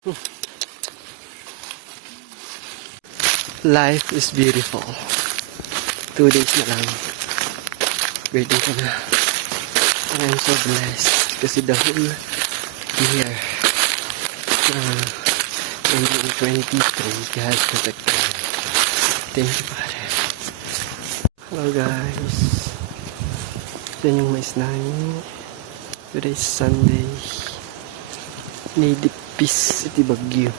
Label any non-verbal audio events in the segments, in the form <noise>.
Life is beautiful. Two days na lang. Birthday ko na. And I'm so blessed. Kasi the whole year uh, ending 23, God protected me. Thank you, Father. Hello, guys. Yan yung mais namin. Today is Sunday. Nidipis iti Bagyo.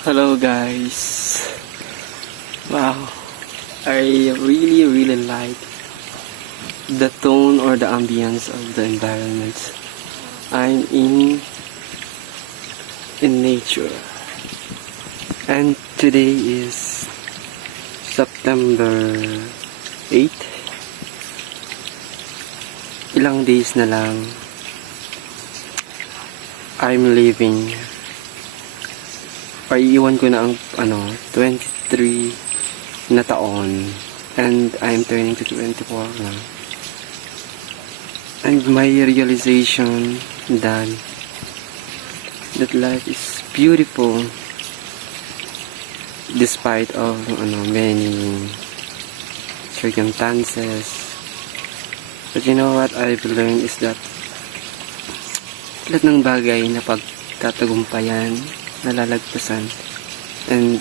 Hello guys. Wow. I really really like the tone or the ambience of the environment. I'm in in nature. And today is September 8. Ilang days na lang I'm leaving. Paiiwan ko na ang ano 23 na taon. And I'm turning to 24 na. And my realization that that life is beautiful despite of ano many circumstances. But you know what I've learned is that lahat ng bagay na pagtatagumpayan nalalagpasan. And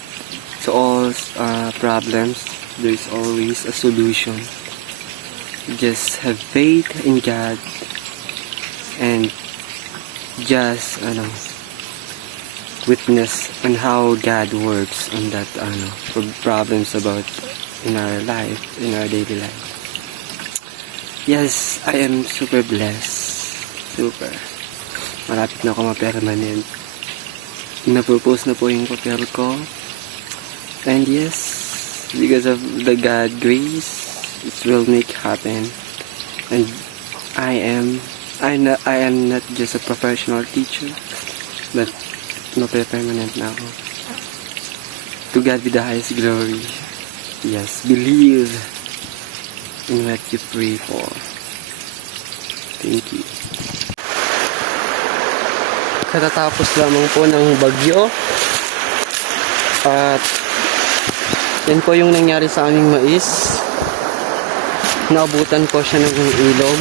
to all uh, problems, there's always a solution. Just have faith in God and just ano witness on how God works on that ano problems about in our life, in our daily life. Yes, I am super blessed. Super. Malapit na ako ma-permanent napropose na po yung papel ko. And yes, because of the God grace, it will make happen. And I am, I, na, I am not just a professional teacher, but mape-permanent na ako. To God be the highest glory. Yes, believe in what you pray for. Thank you. Katatapos lamang po ng bagyo. At yan po yung nangyari sa aming mais. Naabutan po siya ng ilog.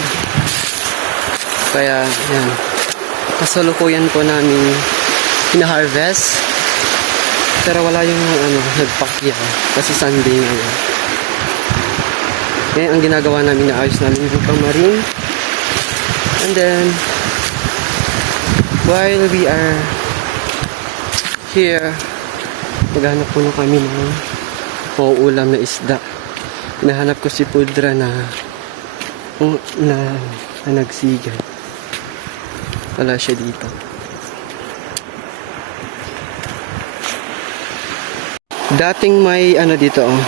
Kaya yan. Kasalukuyan po namin hina-harvest. Pero wala yung ano, nagpakya. Kasi Sunday ngayon. Ngayon ang ginagawa namin na ayos namin yung pamarin. And then, while we are here, maghanap po na kami ng mauulam na isda. Hinahanap ko si Pudra na na, na nagsigal. Wala siya dito. Dating may ano dito oh.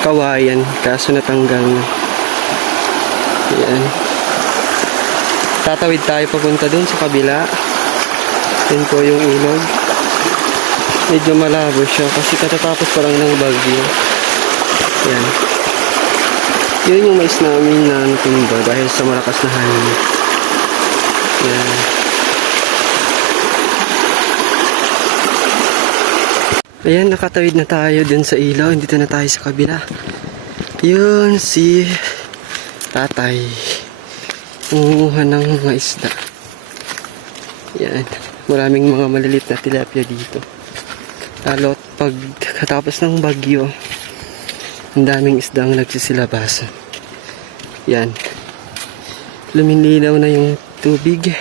Kawayan, kaso natanggal na. Ayan. Tatawid tayo papunta dun sa kabila. Yan po yung ilog. Medyo malabo siya kasi katatapos pa lang ng bagyo. Yan. Yun yung mais namin na natumba dahil sa malakas na hangin. Yan. Ayan, nakatawid na tayo dun sa ilaw. Dito na tayo sa kabila. Yun, si tatay nangunguha ng mga isda. Yan. Maraming mga malilit na tilapia dito. Lalo pag katapos ng bagyo, ang daming isda ang nagsisilabasan. Yan. Lumilinaw na yung tubig.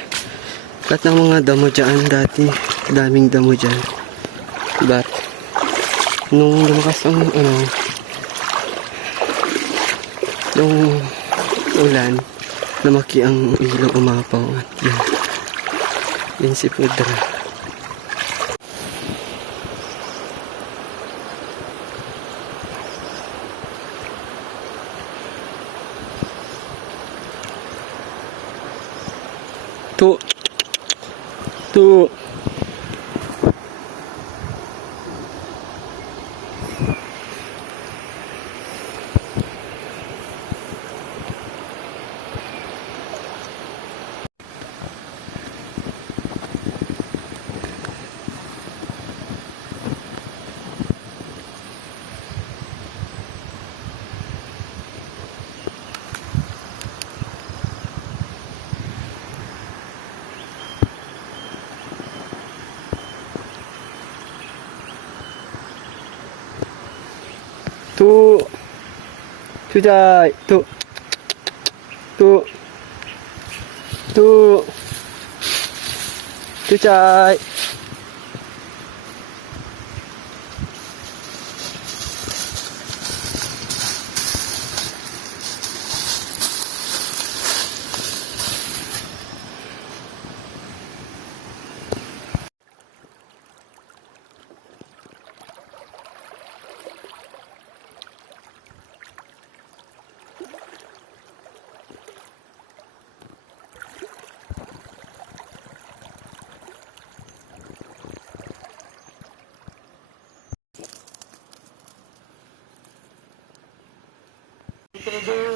Lahat ng mga damo dyan dati. Daming damo dyan. But, nung lumakas ang ano, nung ulan, lumaki ang ilog umapaw at yan. Yan si Pudra. Tu. Tu. Two, two die, two, two, two, two die. Trader,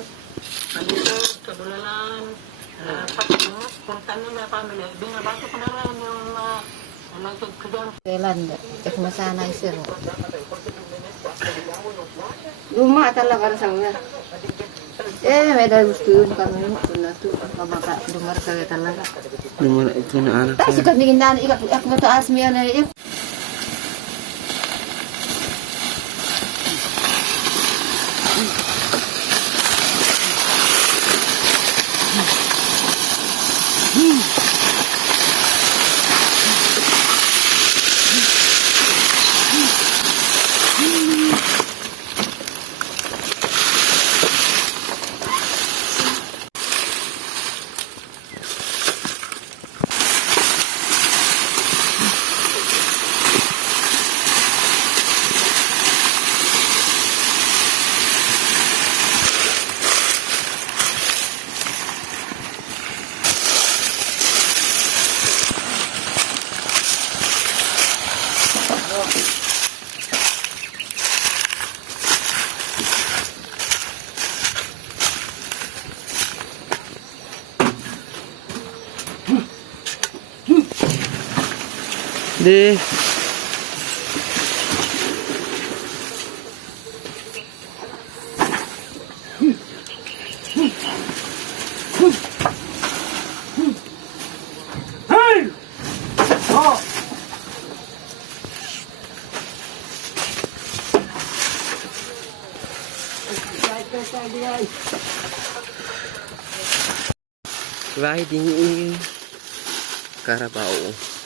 nandito, kabulalan, uh, pagpungot, kung tanong na family, binabato ko na rin yung uh, Kailan? Cek masanay sir. Luma talaga sa mga. Eh, may dahil gusto yun kami mo. Kung na to, mabaka, dumar talaga. Lumala ito na anak Tapos ikat niging daan, ikat, ikat mo taas mo yan eh. Di. Riding in Carabao.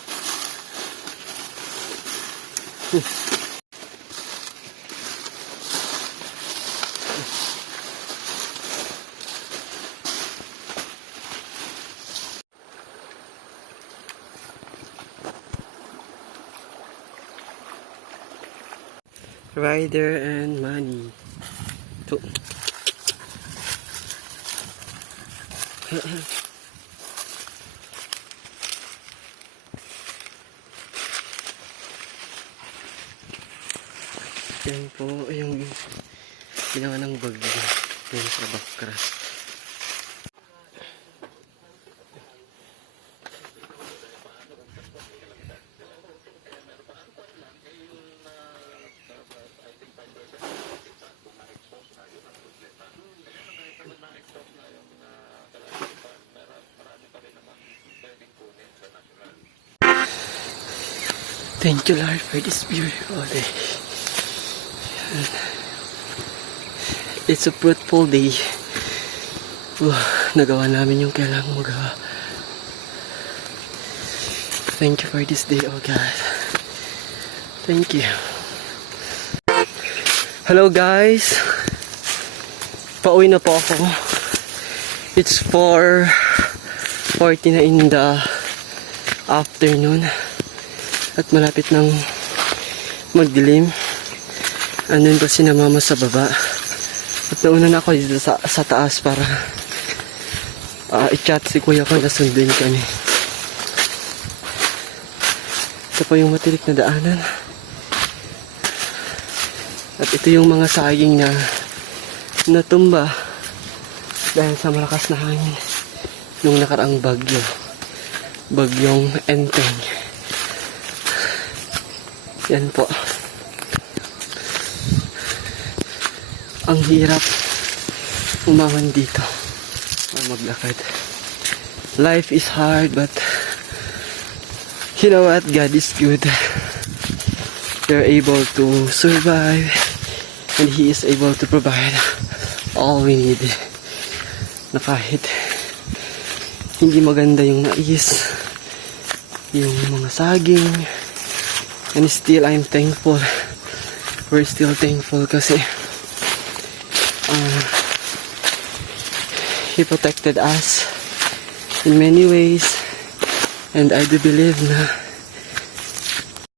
Rider and money. To. <laughs> Yan po yung ginawa ng bagyo dun sa Bakra. Thank you Lord for this beautiful day. It's a fruitful day. Uh, nagawa namin yung kailangan magawa. Thank you for this day, oh God. Thank you. Hello guys. Pauwi na po ako. It's 4.40 na in the afternoon. At malapit ng magdilim. Andun pa si na mama sa baba. At nauna na ako dito sa, sa taas para ah, i-chat si kuya ko na sundin kami. Ito po yung matirik na daanan. At ito yung mga saging na natumba dahil sa malakas na hangin nung nakaraang bagyo. Bagyong Enteng. Yan po. Ang hirap umaman dito. O maglakad. Life is hard but you know what? God is good. You're able to survive And He is able to provide all we need. Na kahit hindi maganda yung nais, yung mga saging, and still I'm thankful. We're still thankful kasi uh, He protected us in many ways and I do believe na